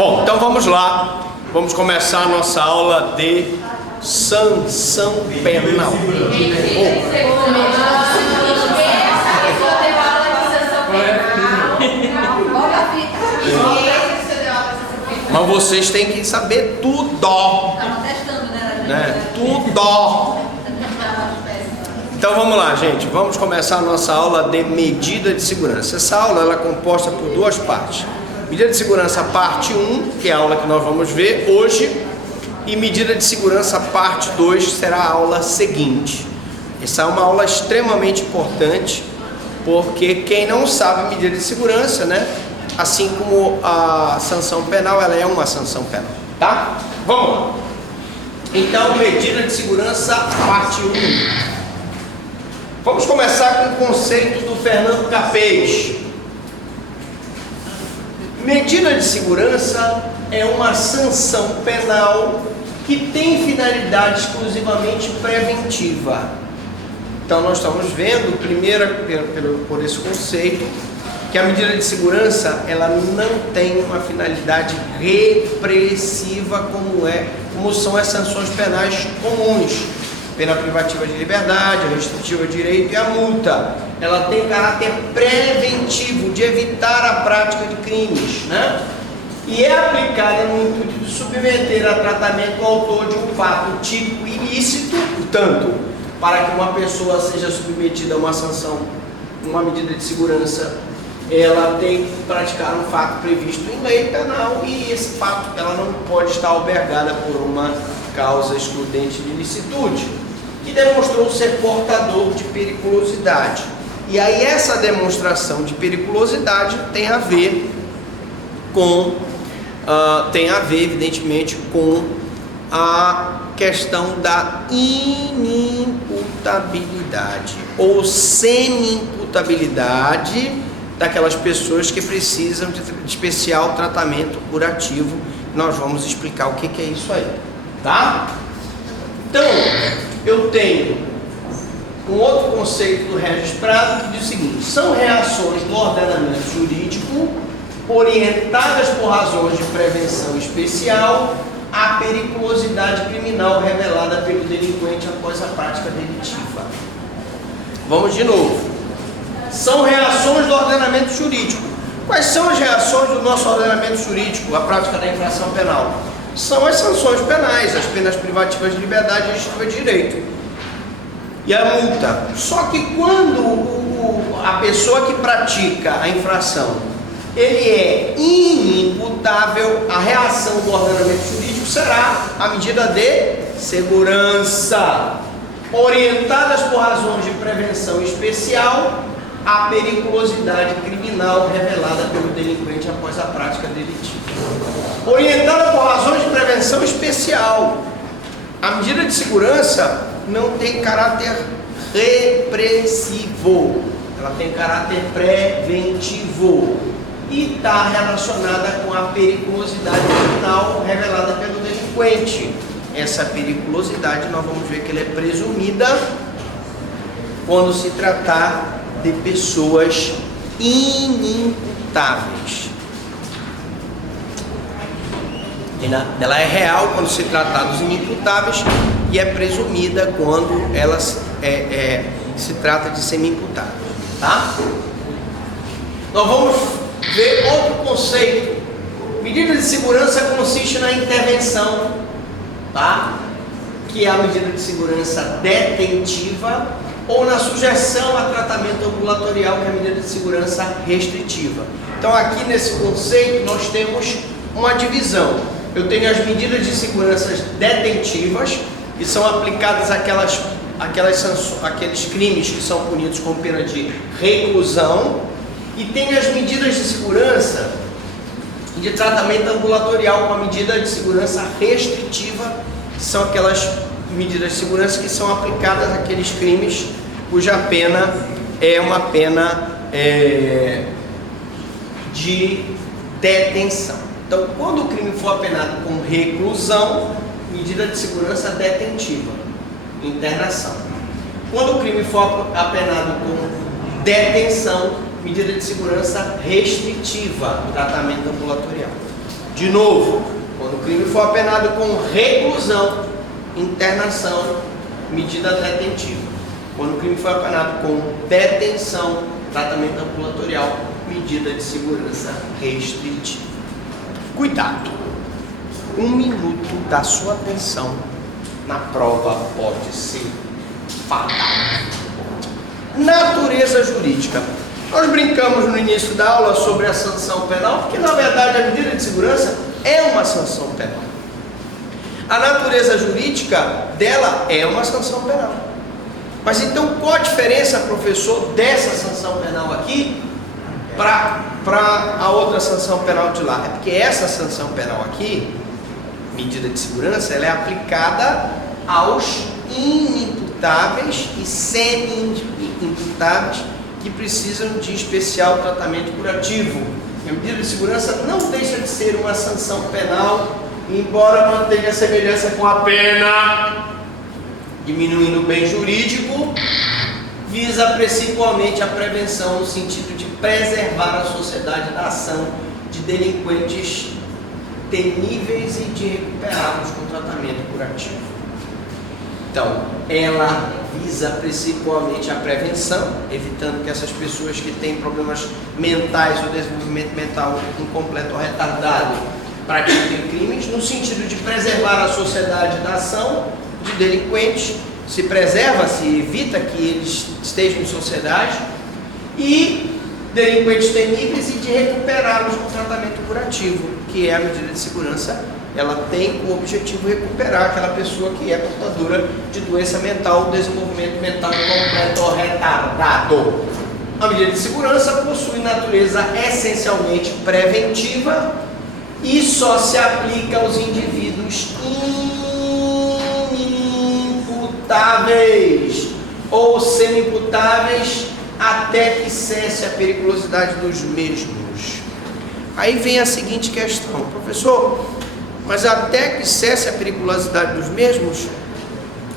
Bom, então vamos lá. Vamos começar a nossa aula de sanção penal. Mas vocês têm que saber tudo, né? Tudo. Então vamos lá, gente. Vamos começar a nossa aula de medida de segurança. Essa aula ela é composta por duas partes. Medida de segurança parte 1, que é a aula que nós vamos ver hoje, e medida de segurança parte 2 será a aula seguinte. Essa é uma aula extremamente importante, porque quem não sabe medida de segurança, né? Assim como a sanção penal, ela é uma sanção penal, tá? Vamos lá. Então, medida de segurança parte 1. Vamos começar com o conceito do Fernando Capês. Medida de segurança é uma sanção penal que tem finalidade exclusivamente preventiva. Então nós estamos vendo, primeiro por esse conceito, que a medida de segurança ela não tem uma finalidade repressiva como são as sanções penais comuns. Pena privativa de liberdade, a restritiva de direito e a multa. Ela tem caráter preventivo, de evitar a prática de crimes, né? E é aplicada no intuito de submeter a tratamento o autor de um fato típico ilícito, portanto, para que uma pessoa seja submetida a uma sanção, uma medida de segurança, ela tem que praticar um fato previsto em lei penal e esse fato ela não pode estar albergada por uma causa excludente de ilicitude, que demonstrou ser portador de periculosidade. E aí essa demonstração de periculosidade tem a ver evidentemente com a questão da inimputabilidade ou semi-imputabilidade daquelas pessoas que precisam de especial tratamento curativo. Nós vamos explicar o que é isso aí, tá? Então, eu tenho um outro conceito do Regis Prado que diz o seguinte: são reações do ordenamento jurídico orientadas por razões de prevenção especial à periculosidade criminal revelada pelo delinquente após a prática delitiva. Vamos de novo. São reações do ordenamento jurídico. Quais são as reações do nosso ordenamento jurídico à prática da infração penal? São as sanções penais, as penas privativas de liberdade e restritiva de direito e a multa. Só que quando a pessoa que pratica a infração ele é inimputável, a reação do ordenamento jurídico será a medida de segurança, orientadas por razões de prevenção especial à periculosidade criminal revelada pelo delinquente após a prática delitiva. Orientada por razões de prevenção especial. A medida de segurança não tem caráter repressivo, ela tem caráter preventivo e está relacionada com a periculosidade criminal revelada pelo delinquente. Essa periculosidade nós vamos ver que ela é presumida quando se tratar de pessoas inimputáveis. Ela é real quando se tratar dos inimputáveis e é presumida quando ela se trata de semi-imputável, tá? Nós vamos ver outro conceito. Medida de segurança consiste na intervenção, tá? Que é a medida de segurança detentiva, ou na sujeição a tratamento ambulatorial, que é a medida de segurança restritiva. Então aqui nesse conceito nós temos uma divisão. Eu tenho as medidas de segurança detentivas, que são aplicadas aqueles crimes que são punidos com pena de reclusão, e tem as medidas de segurança de tratamento ambulatorial com a medida de segurança restritiva, que são aquelas medidas de segurança que são aplicadas àqueles crimes cuja pena é uma pena de detenção. Então, quando o crime for apenado com reclusão, medida de segurança detentiva, internação. Quando o crime for apenado com detenção, medida de segurança restritiva, tratamento ambulatorial. De novo, quando o crime for apenado com reclusão, internação, medida detentiva. Quando o crime for apenado com detenção, tratamento ambulatorial, medida de segurança restritiva. Cuidado! 1 minuto da sua atenção na prova pode ser fatal. Natureza jurídica. Nós brincamos no início da aula sobre a sanção penal, porque na verdade a medida de segurança é uma sanção penal. A natureza jurídica dela é uma sanção penal. Mas então qual a diferença, professor, dessa sanção penal aqui para a outra sanção penal de lá? É porque essa sanção penal aqui, medida de segurança, ela é aplicada aos inimputáveis e semi-imputáveis que precisam de especial tratamento curativo. A medida de segurança não deixa de ser uma sanção penal, embora mantenha semelhança com a pena, diminuindo o bem jurídico, visa principalmente a prevenção no sentido de preservar a sociedade da ação de delinquentes temíveis e de recuperá-los com tratamento curativo. Então, ela visa principalmente a prevenção, evitando que essas pessoas que têm problemas mentais ou desenvolvimento mental incompleto ou retardado pratiquem crimes, no sentido de preservar a sociedade da ação de delinquentes, se preserva, se evita que eles estejam em sociedade, e delinquentes temíveis e de recuperá-los com tratamento curativo, que é a medida de segurança. Ela tem o objetivo de recuperar aquela pessoa que é portadora de doença mental, desenvolvimento mental incompleto ou retardado. A medida de segurança possui natureza essencialmente preventiva e só se aplica aos indivíduos inimputáveis ou semi-imputáveis até que cesse a periculosidade dos mesmos. Aí vem a seguinte questão, professor, mas até que cesse a periculosidade dos mesmos,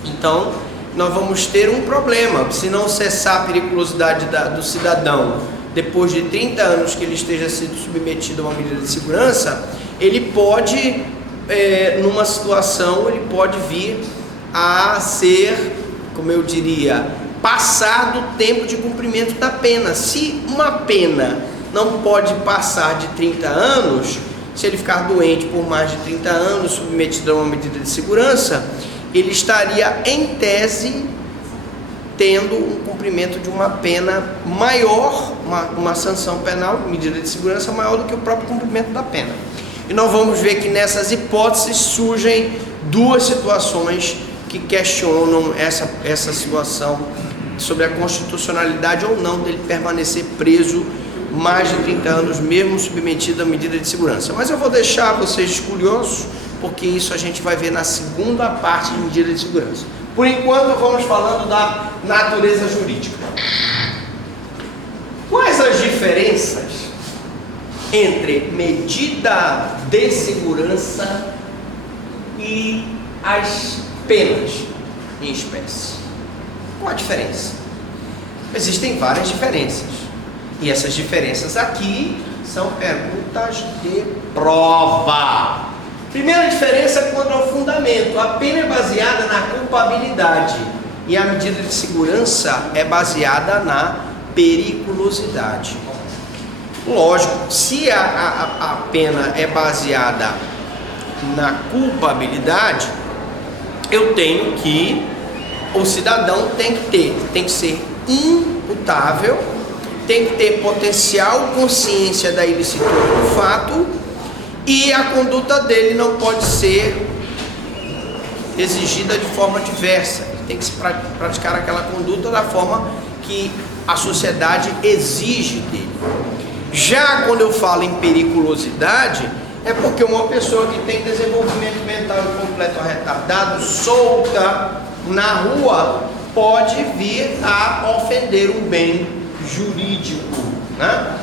então nós vamos ter um problema. Se não cessar a periculosidade do cidadão depois de 30 anos que ele esteja sendo submetido a uma medida de segurança, ele pode, numa situação, ele pode vir a ser, como eu diria, passar do tempo de cumprimento da pena. Se uma pena não pode passar de 30 anos, se ele ficar doente por mais de 30 anos, submetido a uma medida de segurança, ele estaria, em tese, tendo um cumprimento de uma pena maior, uma sanção penal, medida de segurança maior do que o próprio cumprimento da pena. E nós vamos ver que nessas hipóteses surgem duas situações que questionam essa situação sobre a constitucionalidade ou não dele permanecer preso mais de 30 anos, mesmo submetido à medida de segurança. Mas eu vou deixar vocês curiosos, porque isso a gente vai ver na segunda parte de medida de segurança. Por enquanto, vamos falando da natureza jurídica. Quais as diferenças entre medida de segurança e as penas em espécie? Qual a diferença? Existem várias diferenças. E essas diferenças aqui são perguntas de prova. Primeira diferença é quanto ao fundamento. A pena é baseada na culpabilidade e a medida de segurança é baseada na periculosidade. Lógico, se a pena é baseada na culpabilidade, o cidadão tem que ser imputável, tem que ter potencial consciência da ilicitude do fato e a conduta dele não pode ser exigida de forma diversa. Ele tem que se praticar aquela conduta da forma que a sociedade exige dele. Já quando eu falo em periculosidade, é porque uma pessoa que tem desenvolvimento mental incompleto ou retardado, solta na rua, pode vir a ofender um bem jurídico, né?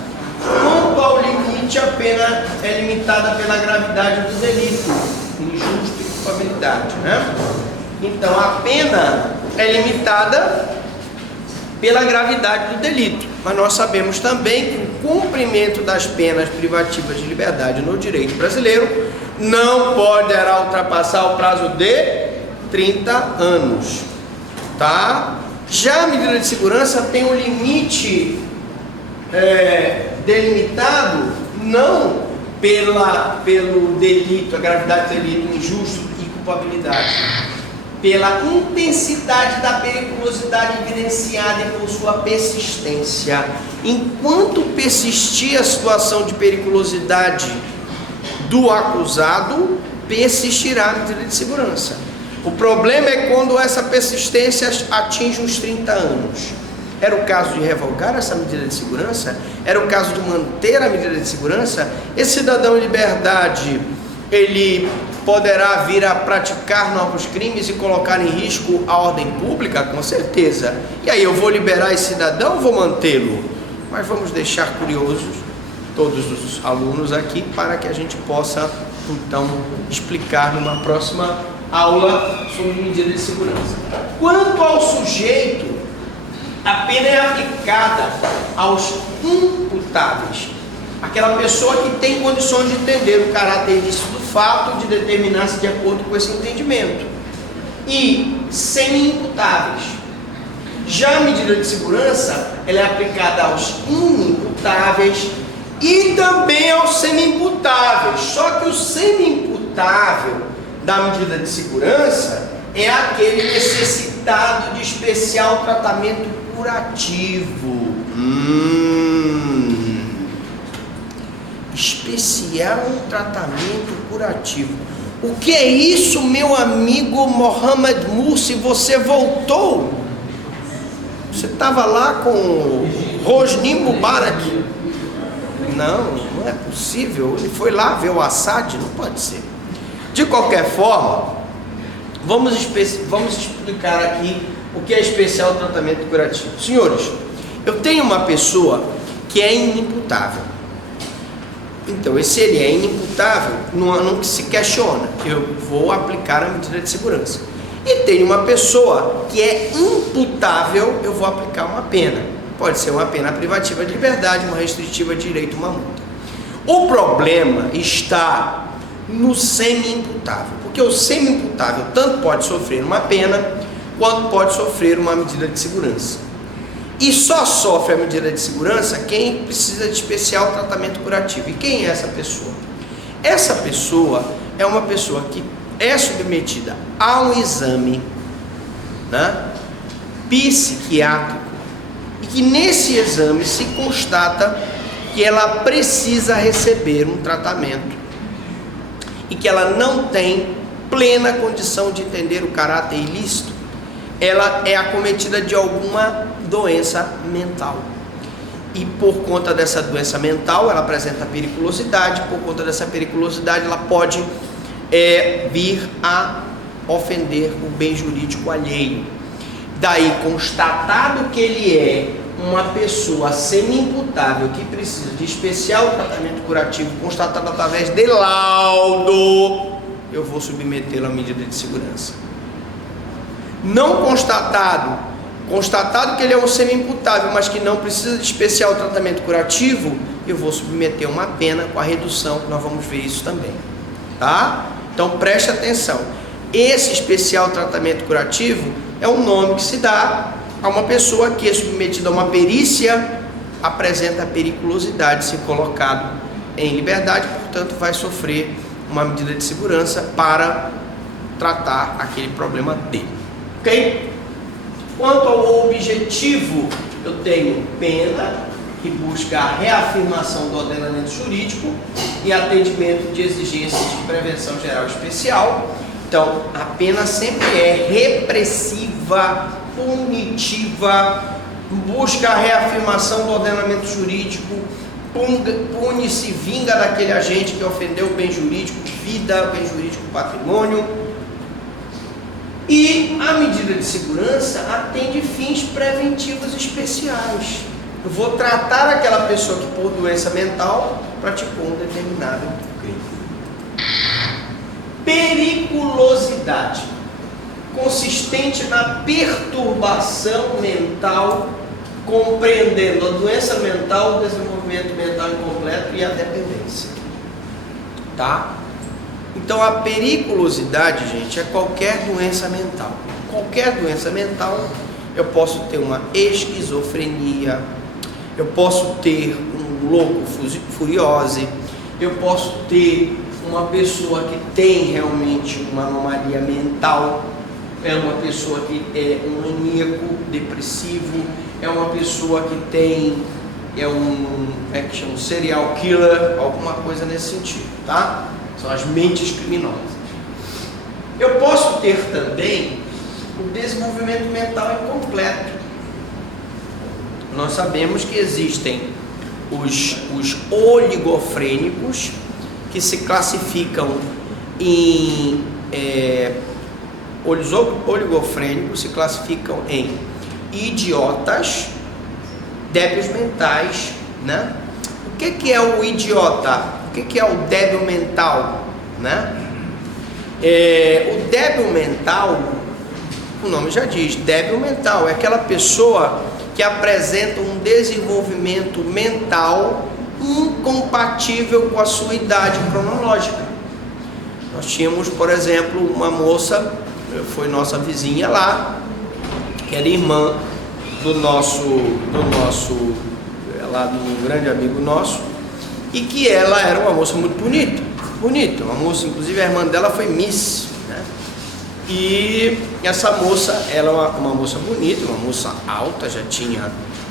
Quanto ao limite, a pena é limitada pela gravidade do delito, injusto e culpabilidade, né? Então a pena é limitada pela gravidade do delito, mas nós sabemos também que cumprimento das penas privativas de liberdade no direito brasileiro não poderá ultrapassar o prazo de 30 anos, tá? Já a medida de segurança tem um limite delimitado não pelo delito, a gravidade do delito, injusto e culpabilidade, pela intensidade da periculosidade evidenciada e por sua persistência. Enquanto persistir a situação de periculosidade do acusado, persistirá a medida de segurança. O problema é quando essa persistência atinge os 30 anos. Era o caso de revogar essa medida de segurança? Era o caso de manter a medida de segurança? Esse cidadão em liberdade, ele poderá vir a praticar novos crimes e colocar em risco a ordem pública? Com certeza. E aí, eu vou liberar esse cidadão ou vou mantê-lo? Mas vamos deixar curiosos todos os alunos aqui para que a gente possa, então, explicar numa próxima aula sobre medida de segurança. Quanto ao sujeito, a pena é aplicada aos imputáveis, aquela pessoa que tem condições de entender o caráter ilícito do fato, de determinar-se de acordo com esse entendimento, e semi-imputáveis. Já a medida de segurança, ela é aplicada aos inimputáveis e também aos semi-imputáveis. Só que o semi-imputável da medida de segurança é aquele necessitado de especial tratamento curativo. Especial tratamento curativo. O que é isso, meu amigo Mohamed Mursi? Você voltou? Você estava lá com Hosni Mubarak? Não, não é possível. Ele foi lá ver o Assad? Não pode ser. De qualquer forma, vamos explicar aqui o que é especial tratamento curativo. Senhores, eu tenho uma pessoa que é inimputável. Então, se ele é inimputável, não se questiona. Eu vou aplicar a medida de segurança. E tem uma pessoa que é imputável, eu vou aplicar uma pena. Pode ser uma pena privativa de liberdade, uma restritiva de direito, uma multa. O problema está no semi-imputável, porque o semi-imputável tanto pode sofrer uma pena, quanto pode sofrer uma medida de segurança. E só sofre a medida de segurança quem precisa de especial tratamento curativo. E quem é essa pessoa? Essa pessoa é uma pessoa que é submetida a um exame, né, psiquiátrico, e que nesse exame se constata que ela precisa receber um tratamento e que ela não tem plena condição de entender o caráter ilícito. Ela é acometida de alguma doença mental. E por conta dessa doença mental, ela apresenta periculosidade. Por conta dessa periculosidade, ela pode vir a ofender o bem jurídico alheio. Daí, constatado que ele é uma pessoa semi-imputável que precisa de especial tratamento curativo, constatado através de laudo, eu vou submetê-lo à medida de segurança. Não constatado que ele é um semi-imputável, mas que não precisa de especial tratamento curativo, eu vou submeter uma pena com a redução, que nós vamos ver isso também, tá? Então preste atenção, esse especial tratamento curativo é um nome que se dá a uma pessoa que é submetida a uma perícia, apresenta periculosidade se colocado em liberdade, portanto vai sofrer uma medida de segurança para tratar aquele problema dele. Ok? Quanto ao objetivo, eu tenho pena, que busca a reafirmação do ordenamento jurídico e atendimento de exigências de prevenção geral especial. Então, a pena sempre é repressiva, punitiva, busca a reafirmação do ordenamento jurídico, pune-se, vinga daquele agente que ofendeu o bem jurídico, vida, bem jurídico, patrimônio. E a medida de segurança atende fins preventivos especiais. Eu vou tratar aquela pessoa que por doença mental praticou um determinado crime. Periculosidade consistente na perturbação mental compreendendo a doença mental, o desenvolvimento mental incompleto e a dependência. Tá? Então a periculosidade, gente, é qualquer doença mental. Qualquer doença mental, eu posso ter uma esquizofrenia, eu posso ter um louco furiose, eu posso ter uma pessoa que tem realmente uma anomalia mental, é uma pessoa que é um maníaco depressivo, é uma pessoa que tem um serial killer, alguma coisa nesse sentido, tá? São as mentes criminosas. Eu posso ter também o desenvolvimento mental incompleto. Nós sabemos que existem os oligofrênicos, que se classificam em os oligofrênicos se classificam em idiotas, débeis mentais, né? O que é o idiota? O que é o débil mental, né? O débil mental, o nome já diz, débil mental é aquela pessoa que apresenta um desenvolvimento mental incompatível com a sua idade cronológica. Nós tínhamos, por exemplo, uma moça, foi nossa vizinha lá, que era irmã do um grande amigo nosso, e que ela era uma moça muito bonita, uma moça, inclusive a irmã dela foi Miss, né? E essa moça, ela é uma moça bonita, uma moça alta, já tinha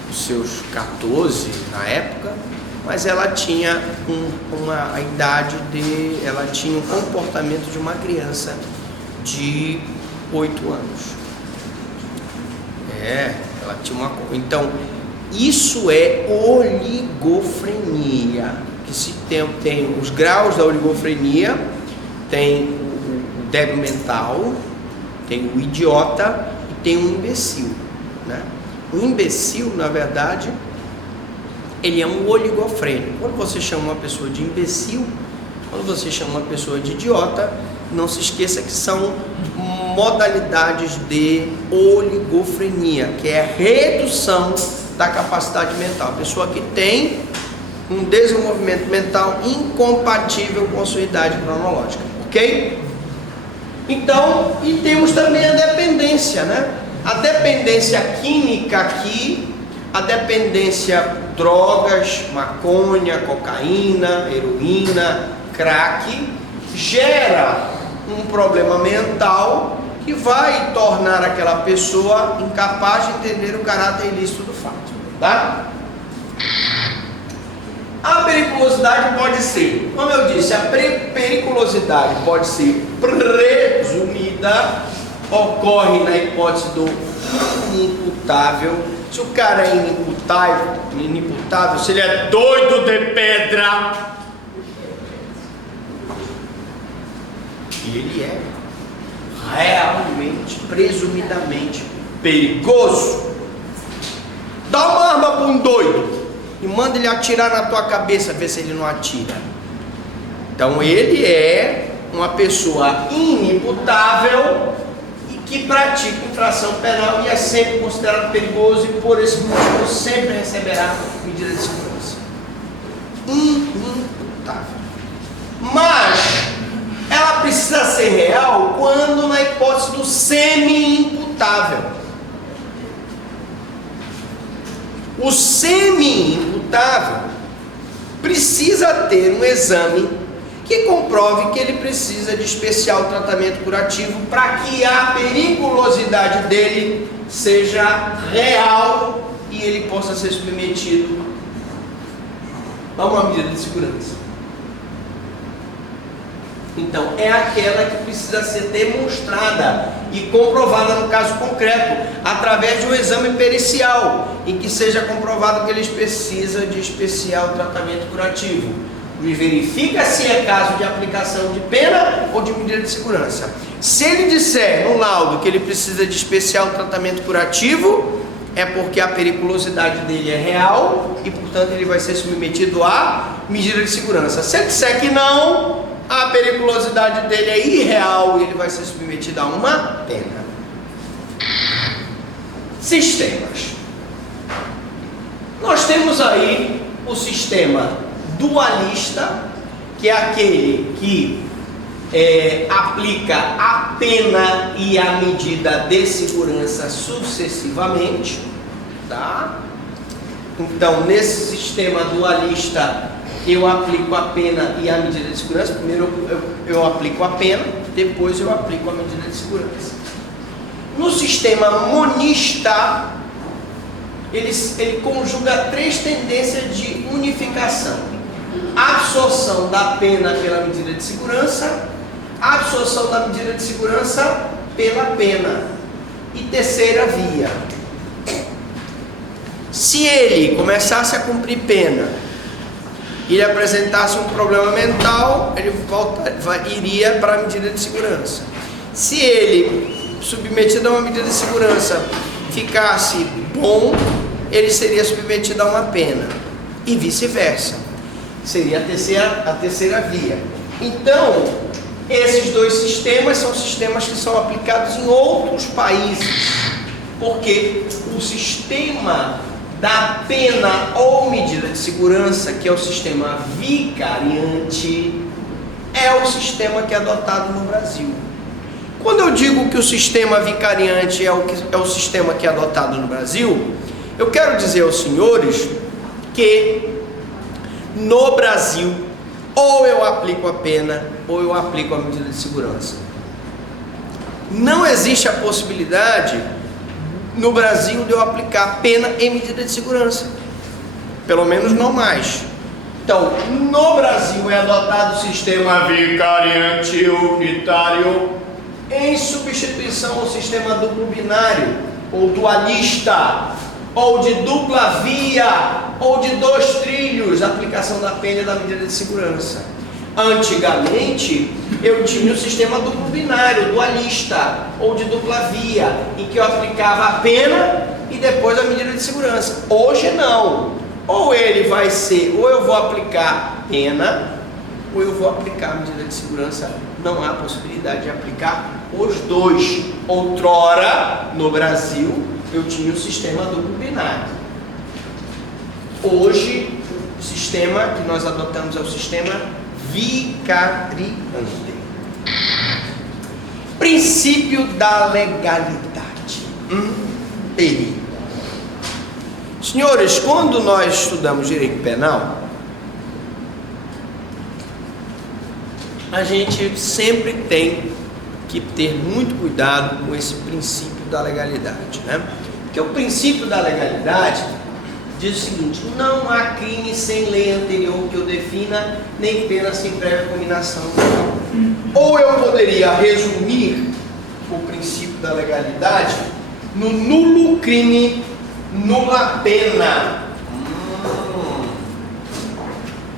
os seus 14 na época, mas ela tinha ela tinha um comportamento de uma criança de 8 anos. Ela tinha então isso é oligofrenia, que se tem os graus da oligofrenia, tem o débil mental, tem o idiota e tem o imbecil, né? O imbecil, na verdade, ele é um oligofrênico. Quando você chama uma pessoa de imbecil, quando você chama uma pessoa de idiota, não se esqueça que são modalidades de oligofrenia, que é a redução da capacidade mental. A pessoa que tem um desenvolvimento mental incompatível com a sua idade cronológica, ok? Então, e temos também a dependência, né? A dependência química aqui, a dependência drogas, maconha, cocaína, heroína, crack, gera um problema mental que vai tornar aquela pessoa incapaz de entender o caráter ilícito do fato, tá? A periculosidade pode ser, como eu disse, a periculosidade pode ser presumida, ocorre na hipótese do inimputável. Se o cara é inimputável, se ele é doido de pedra, ele é realmente, presumidamente perigoso. Dá uma arma para um doido e manda ele atirar na tua cabeça, ver se ele não atira. Então ele é uma pessoa inimputável e que pratica infração penal e é sempre considerado perigoso, e por esse motivo sempre receberá medida de segurança. Inimputável. Mas ela precisa ser real quando na hipótese do semi-imputável. O semi-imputável precisa ter um exame que comprove que ele precisa de especial tratamento curativo para que a periculosidade dele seja real e ele possa ser submetido a uma medida de segurança. Então, é aquela que precisa ser demonstrada e comprovada no caso concreto, através de um exame pericial, em que seja comprovado que eles precisam de especial tratamento curativo. E verifica se é caso de aplicação de pena ou de medida de segurança. Se ele disser no laudo que ele precisa de especial tratamento curativo, é porque a periculosidade dele é real e, portanto, ele vai ser submetido a medida de segurança. Se ele disser que não, a periculosidade dele é irreal e ele vai ser submetido a uma pena. Sistemas. Nós temos aí o sistema dualista, que é aquele que aplica a pena e a medida de segurança sucessivamente, tá? Então, nesse sistema dualista, eu aplico a pena e a medida de segurança. Primeiro eu aplico a pena, depois eu aplico a medida de segurança. No sistema monista, ele conjuga três tendências de unificação: absorção da pena pela medida de segurança, absorção da medida de segurança pela pena e terceira via. Se ele começasse a cumprir pena e ele apresentasse um problema mental, ele iria para a medida de segurança. Se ele, submetido a uma medida de segurança, ficasse bom, ele seria submetido a uma pena, e vice-versa. Seria a terceira via. Então, esses dois sistemas são sistemas que são aplicados em outros países, porque o sistema da pena ou medida de segurança, que é o sistema vicariante, é o sistema que é adotado no Brasil. Quando eu digo que o sistema vicariante é o sistema que é adotado no Brasil, eu quero dizer aos senhores que no Brasil, ou eu aplico a pena, ou eu aplico a medida de segurança. Não existe a possibilidade no Brasil de eu aplicar pena e medida de segurança. Pelo menos não mais. Então, no Brasil é adotado o sistema vicariante unitário em substituição ao sistema duplo binário, ou dualista, ou de dupla via, ou de 2 trilhos, aplicação da pena e da medida de segurança. Antigamente, eu tinha o sistema duplo binário, dualista, ou de dupla via, em que eu aplicava a pena e depois a medida de segurança. Hoje não. Ou ele vai ser, ou eu vou aplicar pena, ou eu vou aplicar a medida de segurança. Não há possibilidade de aplicar os dois. Outrora, no Brasil, eu tinha o sistema duplo binário. Hoje, o sistema que nós adotamos é o sistema vicariante. Princípio da legalidade. Perigo. Senhores, quando nós estudamos direito penal, a gente sempre tem que ter muito cuidado com esse princípio da legalidade, né? Porque o princípio da legalidade diz o seguinte: não há crime sem lei anterior que o defina, nem pena sem prévia combinação. Ou eu poderia resumir o princípio da legalidade no nulo crime, nula pena.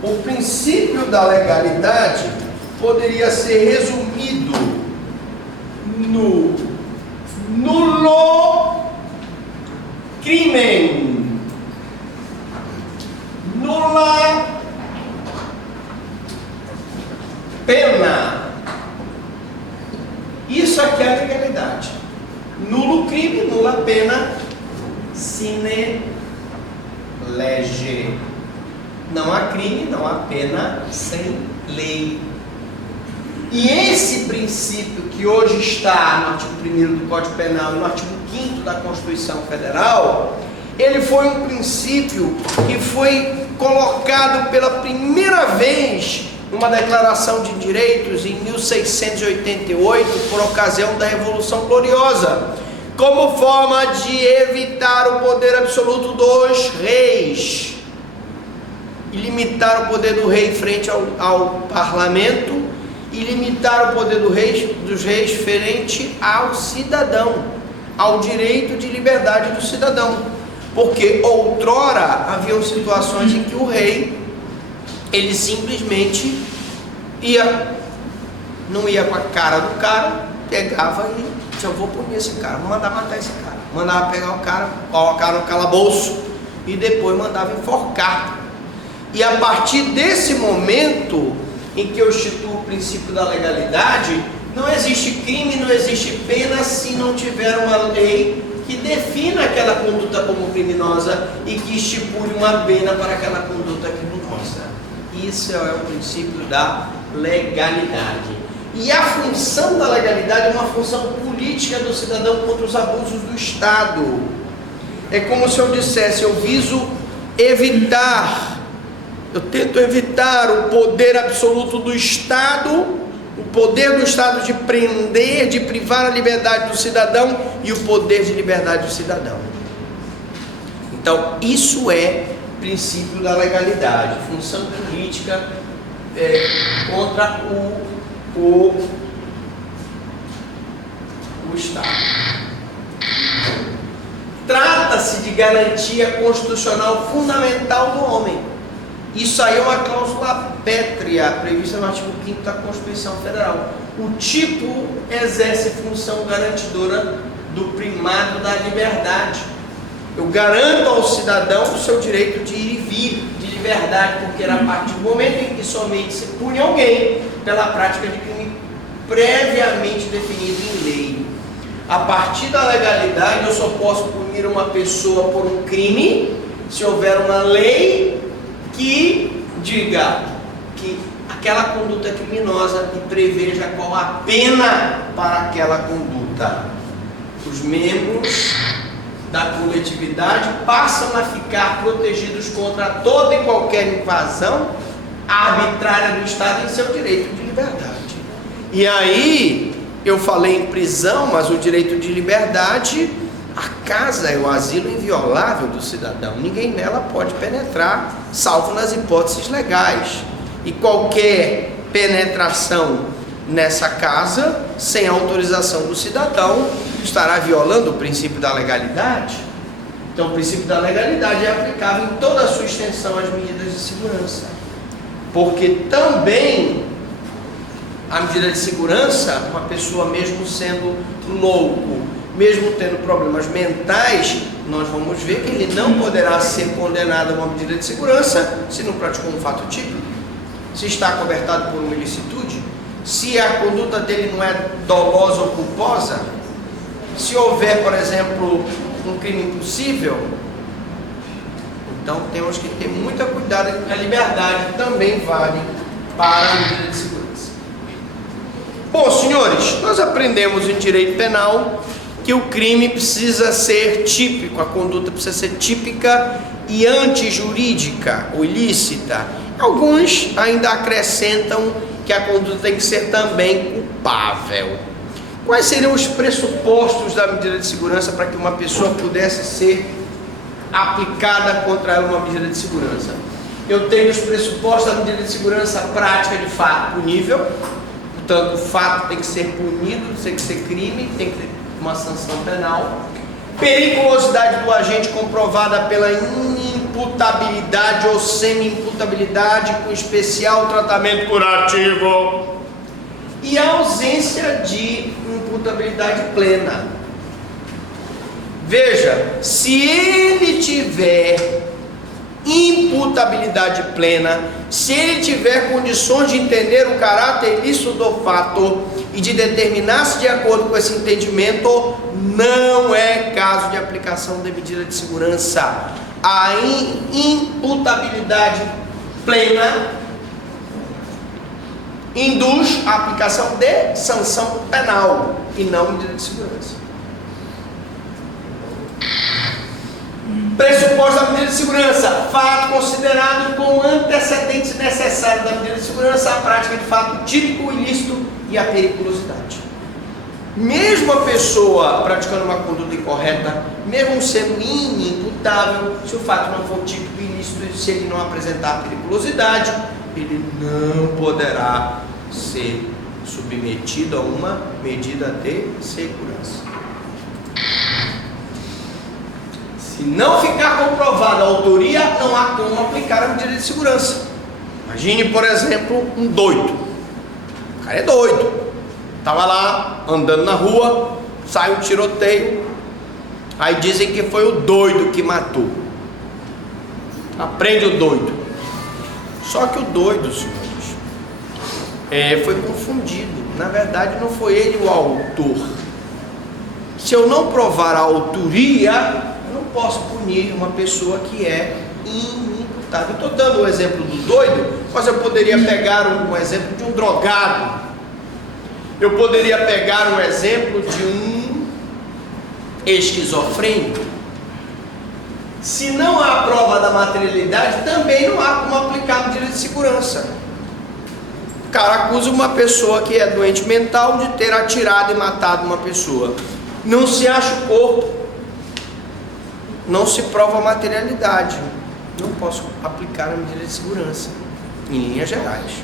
O princípio da legalidade poderia ser resumido no nulo crimen, nula pena. Isso aqui é a legalidade. Nulo crime, nula pena, sine lege. Não há crime, não há pena sem lei. E esse princípio que hoje está no artigo 1º do Código Penal e no artigo 5º da Constituição Federal, ele foi um princípio que foi colocado pela primeira vez numa Declaração de Direitos em 1688, por ocasião da Revolução Gloriosa, como forma de evitar o poder absoluto dos reis e limitar o poder do rei frente ao parlamento, e limitar o poder dos reis frente ao cidadão, ao direito de liberdade do cidadão. Porque outrora haviam situações em que o rei, ele simplesmente não ia com a cara do cara, pegava e disse: eu vou punir esse cara, vou mandar matar esse cara. Mandava pegar o cara, colocar no calabouço e depois mandava enforcar. E a partir desse momento em que eu instituo o princípio da legalidade, não existe crime, não existe pena se não tiver uma lei que defina aquela conduta como criminosa e que estipule uma pena para aquela conduta criminosa. Isso é o princípio da legalidade. E a função da legalidade é uma função política do cidadão contra os abusos do Estado. É como se eu dissesse, eu viso evitar, eu tento evitar o poder absoluto do Estado, o poder do Estado de prender, de privar a liberdade do cidadão e o poder de liberdade do cidadão. Então, isso é princípio da legalidade, função política contra o Estado. Trata-se de garantia constitucional fundamental do homem. Isso aí é uma cláusula pétrea prevista no artigo 5º da Constituição Federal. O tipo exerce função garantidora do primado da liberdade. Eu garanto ao cidadão o seu direito de ir e vir, de liberdade, porque era a partir do momento em que somente se pune alguém pela prática de crime previamente definido em lei. A partir da legalidade, eu só posso punir uma pessoa por um crime se houver uma lei que diga que aquela conduta é criminosa e preveja qual a pena para aquela conduta. Os membros da coletividade passam a ficar protegidos contra toda e qualquer invasão arbitrária do Estado em seu direito de liberdade. E aí, eu falei em prisão, mas o direito de liberdade, a casa é o asilo inviolável do cidadão. Ninguém nela pode penetrar, salvo nas hipóteses legais. E qualquer penetração nessa casa, sem autorização do cidadão, estará violando o princípio da legalidade. Então, o princípio da legalidade é aplicável em toda a sua extensão às medidas de segurança. Porque também a medida de segurança, uma pessoa mesmo sendo louco, mesmo tendo problemas mentais, nós vamos ver que ele não poderá ser condenado a uma medida de segurança se não praticou um fato típico, se está acobertado por uma ilicitude, se a conduta dele não é dolosa ou culposa, se houver, por exemplo, um crime impossível. Então temos que ter muito cuidado, que a liberdade também vale para a medida de segurança. Bom, senhores, nós aprendemos em direito penal que o crime precisa ser típico, a conduta precisa ser típica e antijurídica ou ilícita. Alguns ainda acrescentam que a conduta tem que ser também culpável. Quais seriam os pressupostos da medida de segurança para que uma pessoa pudesse ser aplicada contra ela uma medida de segurança? Eu tenho os pressupostos da medida de segurança prática de fato punível, portanto o fato tem que ser punido, tem que ser crime, tem que ter uma sanção penal. Periculosidade do agente comprovada pela inimputabilidade ou semi-imputabilidade com especial tratamento curativo. E a ausência de imputabilidade plena. Veja, se ele tiver imputabilidade plena, se ele tiver condições de entender o caráter ilícito do fato e de determinar-se de acordo com esse entendimento, não é caso de aplicação da medida de segurança. A imputabilidade plena induz a aplicação de sanção penal e não medida de segurança. Pressuposto da medida de segurança: fato considerado com antecedentes necessários da medida de segurança, a prática de fato típico, ilícito e a periculosidade. Mesmo a pessoa praticando uma conduta incorreta, mesmo sendo inimputável, se o fato não for típico e ilícito, se ele não apresentar periculosidade, ele não poderá ser submetido a uma medida de segurança. Se não ficar comprovada a autoria, não há como aplicar a medida de segurança. Imagine, por exemplo, um doido. O cara é doido. Estava lá, andando na rua, sai um tiroteio. Aí dizem que foi o doido que matou. Aprende o doido. Só que o doido, senhores, foi confundido. Na verdade, não foi ele o autor. Se eu não provar a autoria, eu não posso punir uma pessoa que é inimputável. Eu estou dando o exemplo do doido, mas eu poderia pegar um exemplo de um drogado. Eu poderia pegar um exemplo de um esquizofrênico. Se não há prova da materialidade, também não há como aplicar medida de segurança. O cara acusa uma pessoa que é doente mental de ter atirado e matado uma pessoa. Não se acha o corpo, não se prova a materialidade. Não posso aplicar a medida de segurança, em linhas gerais.